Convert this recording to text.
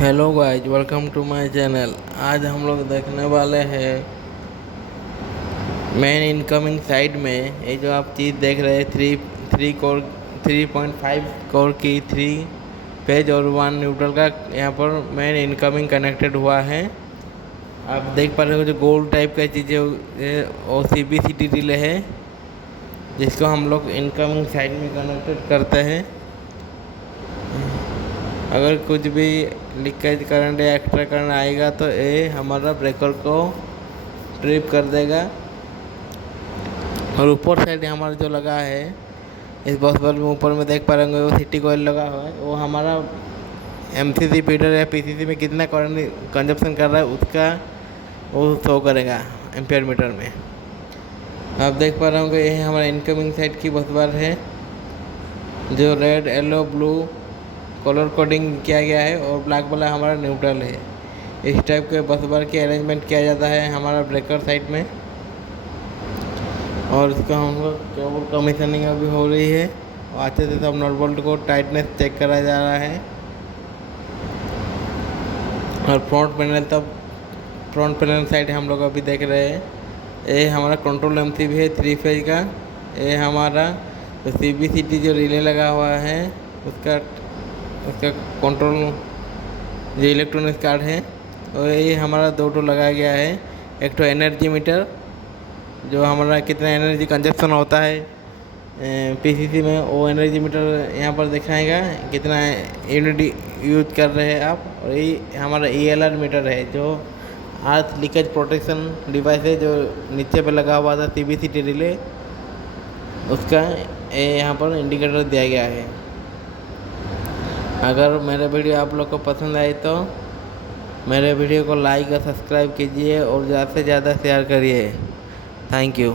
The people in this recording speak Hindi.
Hello guys, welcome to my channel. आज हम लोग देखने वाले हैं मेन इनकमिंग साइड में ये जो आप चीज़ देख रहे हैं 3.5 कोर की 3 पेज और 1 न्यूट्रल का यहाँ पर मेन इनकमिंग कनेक्टेड हुआ है। आप देख पा रहे हो जो गोल्ड टाइप का चीज़ें वो CBCT रिले है जिसको हम लोग इनकमिंग साइड में कनेक्टेड करते हैं। अगर कुछ भी लीकेज करंट या एक्स्ट्रा करंट आएगा तो ये हमारा ब्रेकर को ट्रिप कर देगा। और ऊपर साइड हमारा जो लगा है इस बस बल्ब में ऊपर में देख पा रहे होंगे वो सिटी कॉइल लगा हुआ है, वो हमारा MCC फीडर या PCC में कितना करंट कंजप्शन कर रहा है उसका वो शो करेगा एम्पियर मीटर में। आप देख पा रहे होंगे ये हमारा इनकमिंग साइड की बस बार है जो red yellow blue colour coding किया गया है और ब्लैक वाला हमारा न्यूट्रल है। इस टाइप के बस बार की अरेंजमेंट किया जाता है हमारा ब्रेकर साइड में। और इसका हम लोग केबल कमीशनिंग अभी हो रही है और अच्छे से सब नट बोल्ट को टाइटनेस चेक करा जा रहा है। और फ्रंट पैनल साइड हम लोग अभी देख रहे हैं ये हमारा कंट्रोल MCB है 3 फेज का। ये हमारा CBCT जो रिले लगा हुआ है उसका कंट्रोल जो इलेक्ट्रॉनिक कार्ड है और ये हमारा 2 लगाया गया है। एक तो एनर्जी मीटर जो हमारा कितना एनर्जी कंजप्शन होता है PCC में, वो एनर्जी मीटर यहाँ पर दिखाएगा कितना यूनिट यूज कर रहे हैं आप। और ये हमारा ELR मीटर है जो अर्थ लीकेज प्रोटेक्शन डिवाइस है जो नीचे पे लगा हुआ था CBCT रिले, उसका यहाँ पर इंडिकेटर दिया गया है। अगर मेरे वीडियो आप लोग को पसंद आए तो मेरे वीडियो को लाइक और सब्सक्राइब कीजिए और ज़्यादा से ज़्यादा शेयर करिए। Thank you.